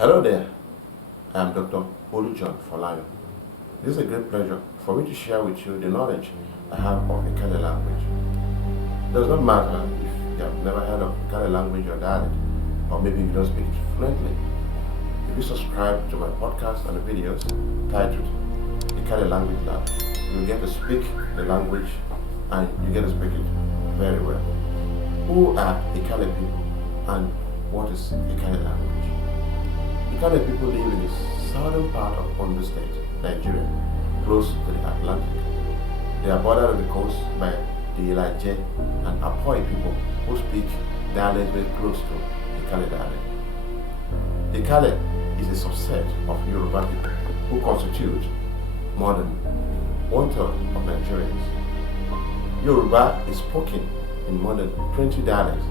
Hello there, I'm Dr. Bolu John Folayan. This is a great pleasure for me to share with you the knowledge I have of Ikale language. It does not matter if you have never heard of Ikale language or dialect, or maybe you don't speak it fluently. If you subscribe to my podcast and the videos titled Ikale Language Lab, you get to speak the language and you get to speak it very well. Who are Ikale people and what is Ikale language? Ikale people live in the southern part of Ondo State, Nigeria, close to the Atlantic. They are bordered on the coast by the Ikale and Apoi people who speak dialect very close to Ikale dialect. Ikale is a subset of Yoruba people who constitute more than 1/3 of Nigerians. Yoruba is spoken in more than 20 dialects,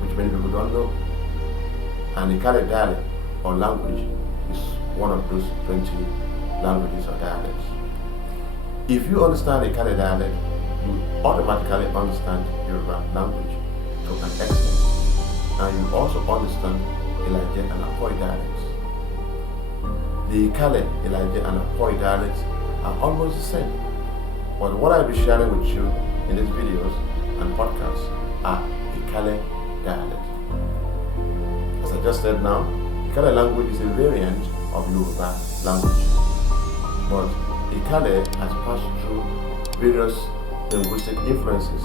which many people don't know. And Ikale dialect or language is one of those 20 languages or dialects. If you understand Ikale dialect, you automatically understand Yoruba language to an extent. And you also understand Elijah and Apoi dialects. The Ikale, Elijah and Apoi dialects are almost the same. But what I'll be sharing with you in these videos and podcasts are Ikale dialects. As I just said now, Ikale language is a variant of Yoruba language. But Ikale has passed through various linguistic influences,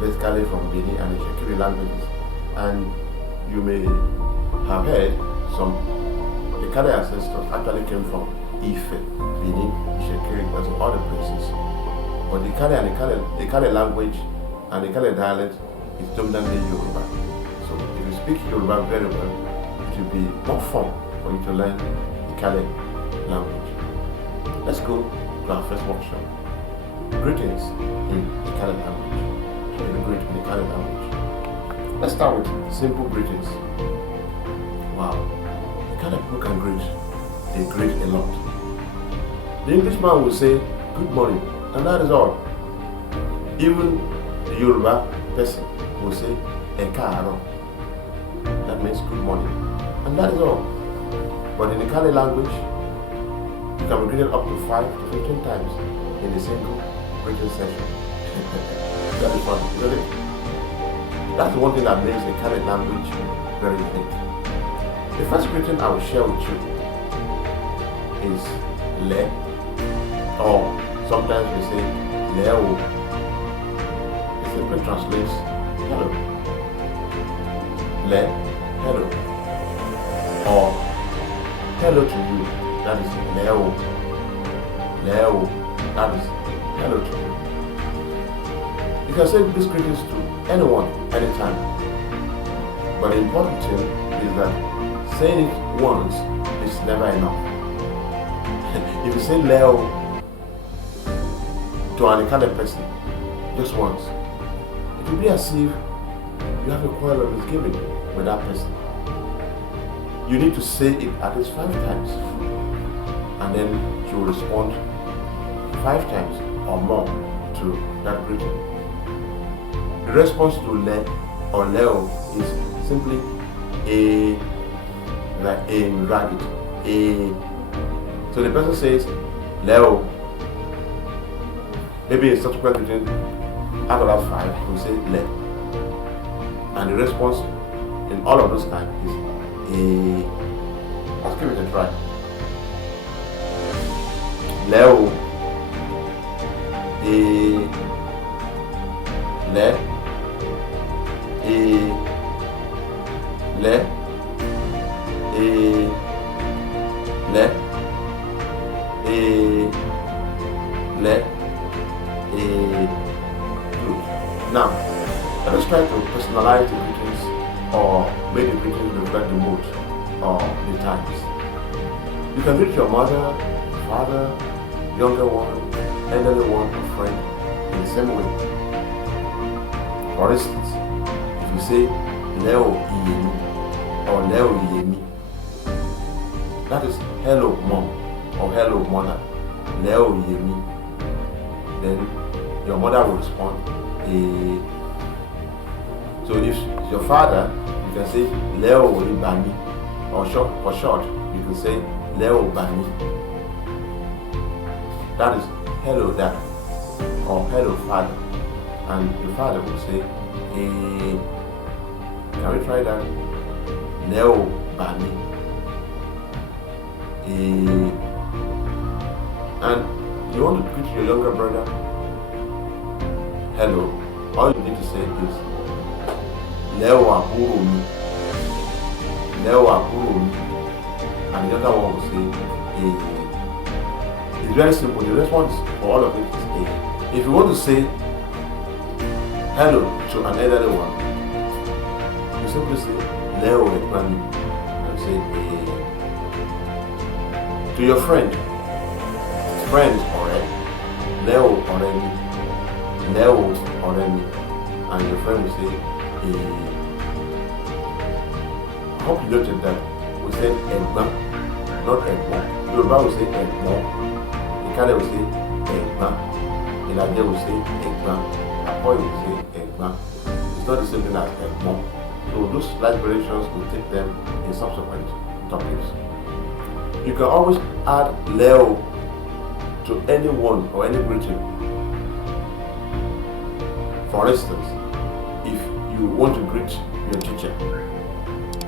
basically from Bini and Ishekiri languages. And you may have heard some Ikale ancestors actually came from Ife, Bini, Ishekiri, and some other places. But the Ikale language and the Ikale dialect is dominantly Yoruba. So if you speak Yoruba very well, it will be more fun for you to learn Ikale language. Let's go to our first workshop. Greetings in Ikale language. How do you greet in Ikale language? Let's start with simple greetings. Wow, Ikale people can greet. They greet a lot. The Englishman will say good morning, and that is all. Even the Yoruba person will say Ekaaro. That means good morning, and that is all. But in the Ikale language, you can be greeted up to 5 to 15 times in a single greeting session. That is fun, isn't it? That's the one thing that makes the Ikale language very unique. The first greeting I will share with you is Le, or sometimes we say Leo. It simply translates hello. Le, hello. Or hello to you, that is Leo. Leo, that is hello to you. You can say these greetings to anyone, anytime. But the important thing is that saying it once is never enough. If you say Leo to an Ikale person just once, it will be as if you have a quarrel of misgiving with that person. You need to say it at least 5 times, and then she will respond 5 times or more to that greeting. The response to Le or Leo is simply like a ragged. So the person says Leo. Maybe a subsequent greeting out of that 5 will say Le, and the response in all of those times is let's give it a try. Leo, Le, Le, Le, Le. Good. Now, let us try to personalize the greetings or make the greetings reflect the mood or the times. You can greet your mother, father, younger one, elderly one, or friend in the same way. For instance, if you say Leo Iyemi or Leo Iyemi, that is hello mom or hello mother, Leo Iyemi. Then your mother will respond. So if your father, you can say Leo Ibami or for short, you can say Leo Bani. That is hello dad or hello father. And the father will say, hey, can we try that? Leo Bani. And you want to greet your younger brother, hello. All you need to say is Leo Aburo mi. Leo Aburo mi. And the other one will say it's very simple. The response for all of it is A. If you want to say hello to an elderly one, you simply say Leo Ekmani and say A. To your friend already, Leo already, Leo already, and your friend will say I hope you noted that we said Egba, not Egbo. Yoruba will say Egbo, Ikale will say Egba, Ilaje will say Egba, Apoy will say Egba. It's not the same thing as Egbo. So those slight variations will take them in subsequent topics. You can always add Leo to anyone or any greeting. For instance, if you want to greet your teacher,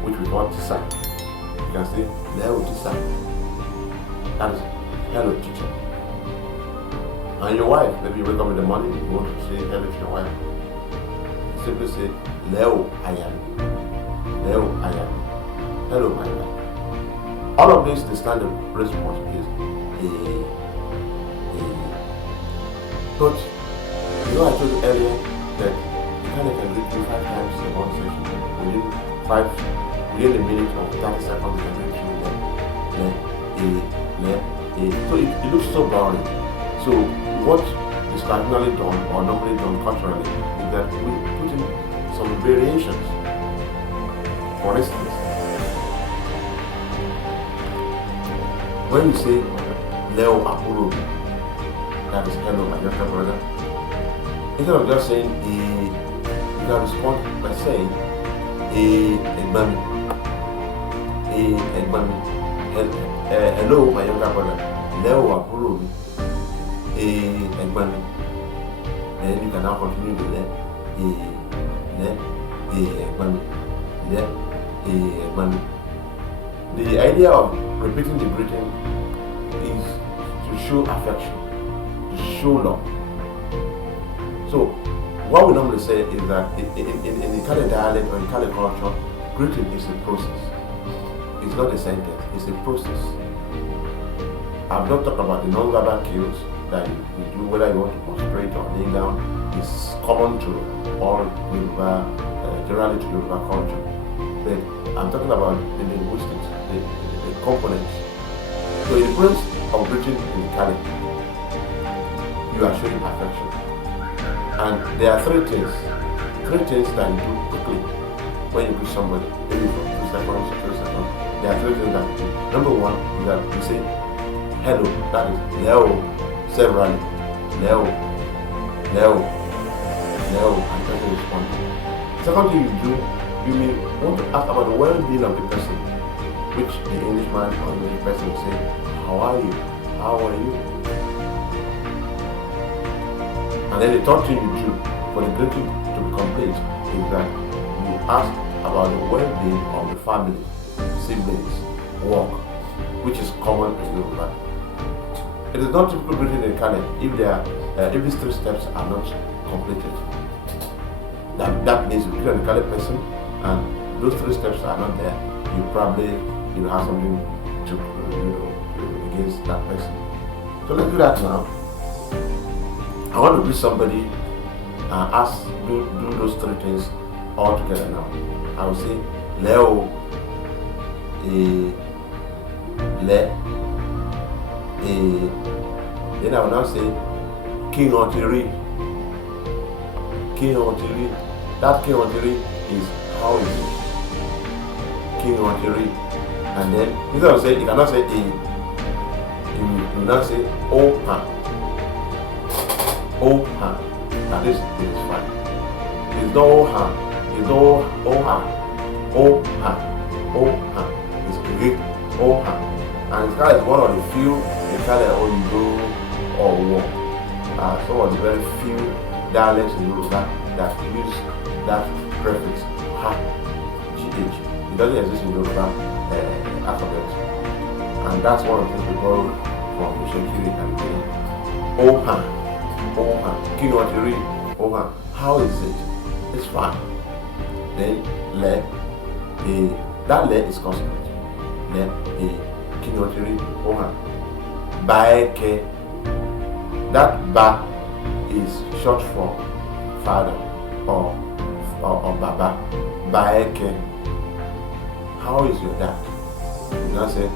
which we call Tisa, you can say Leo Tisa. That is hello teacher. And your wife, maybe you wake up in the morning, you want to say hello to your wife. You simply say Leo Ayan. Leo Ayan. Hello my wife. All of this, the standard response is But you know, I told you earlier that you can greet you 5 times in one session. Within a minute of 30 seconds, you can greet you. So it looks so boring. So what is traditionally done or normally done culturally is that we put in some variations. For instance, when you say Leo Apuro, that is hello my younger brother, instead of just saying you can respond by saying Egbami, hello my younger brother, Leo Apuro, Egbami. Then you can now continue to Egbami. The idea of repeating the greeting is to show affection, to show love. So, what we normally say is that in the Ikale dialect or Ikale culture, greeting is a process. It's not a sentence, it's a process. I've not talked about the non-verbal cues that you do, whether you want to prostrate or kneel down. It's common to all Yoruba, generally to Yoruba culture. But I'm talking about the linguistics, the components. So in the process of greeting in Ikale, you are showing affection. And there are three things that you do quickly when you greet somebody, maybe for 2 seconds or 3 seconds. There are three things that you do. Number one is that you say hello, that is Leo, severally, Leo, and person responds. Second thing you do, you may want to ask about the well-being of the person, which the Englishman or the English person will say, how are you? And then the third thing you do for the greeting to be complete is that you ask about the well-being of the family, siblings, work, which is common in Yoruba. It is not typical greeting in Ikale if these 3 steps are not completed. That means you greet an Ikale person and those 3 steps are not there, you probably have something to against that person. So let's do that now. I want to greet somebody and do those 3 things all together now. I will say Leo, then I will now say King Otiri. That King Otiri is how is it? King Otiri. And then instead of saying, you cannot say you will now say Opa. Now this is fine. It's no Oha. It's no Oha. Oha. It's Ege, Oha. And Ikale is one of the few Ikale Ondo or Wo. Some of the very few dialects in Yoruba that use that prefix Ha, GH. It doesn't exist in Yoruba alphabet. And that's one of the things we borrow from the Shekiri and the Oha. Oha. Can you want to read? Oha. How is it? It's fine. Then Le, that Le is consonant. Le, can you want to read? Oha. Baeke. That Ba is short for father or Baba. Baeke. How is your dad? You know, say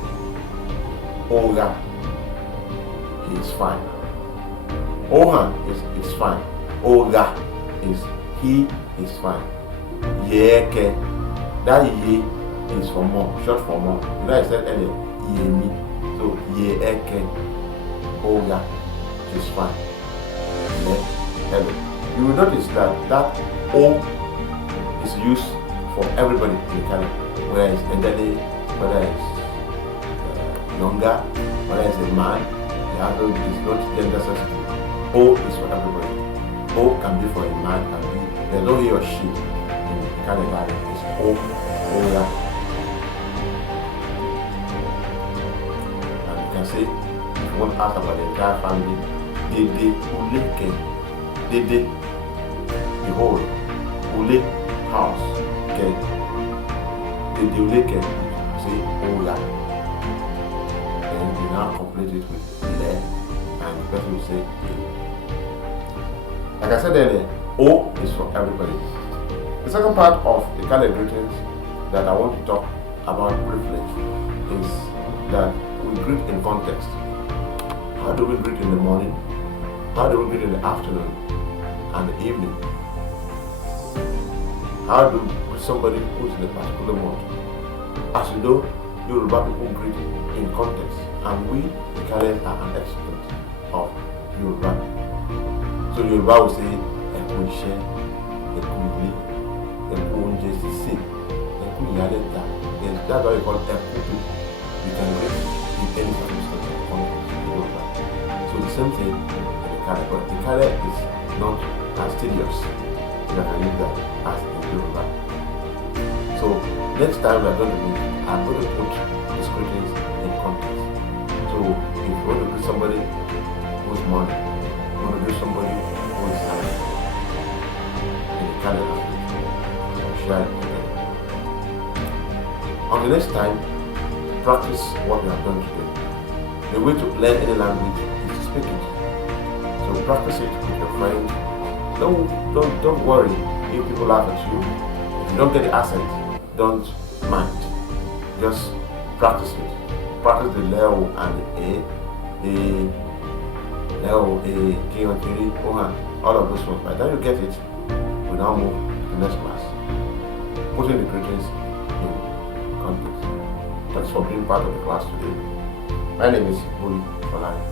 Oga. He is fine. Oha is fine. Oga is he is fine. Yeke. That Ye is for more, short for more. You know I said earlier, Yemi. So Yeke. Oga is fine. Hello. You will notice that O is used for everybody in the Ikale, whether it's elderly, whether it's younger, whether it's a man. The other is not gender sensitive. O is for everybody. O can be for a man, can be there's no he or she in the Ikale dialect. It's O, Oya. And you can say, if you want to ask about the entire family, Dede Uleke. Dede, the whole Ule house. Okay. Dede Uleke, say Oya. Then you now complete it with Le, and the person will say E. Like I said earlier, O is for everybody. The second part of the Ikale greetings that I want to talk about briefly is that we greet in context. How do we greet in the morning? How do we greet in the afternoon and the evening? How do somebody who's in a particular mood? As you know, Yoruba people greet in context, and we, the Ikale, are an expert of Yoruba. So Yoruba will say, Eku Ishe, Eku Ile, Eku Onje Sise, Eku Iyaleta. That's why we call Eku people. You can greet in any circumstance of context in Yoruba. So the same thing in the Ikale, but the Ikale is not as tedious. You can use that as in Yoruba. So next time we are going to meet, I'm going to put these greetings in context. So if you want to greet somebody who's morning, you want to greet somebody who is night, in the Ikale language, share it together. On the next time, practice what we have done today. The way to learn any language is to speak it. So practice it with your friends. Don't worry if people laugh at you. If you don't get the accent, don't mind. Just practice it. Practice the Leo and the Leo, K1, Ohan, all of those ones. By the time you get it, we now move to the next class. Putting the greetings in context. Thanks for being part of the class today. My name is Bolu John Folayan.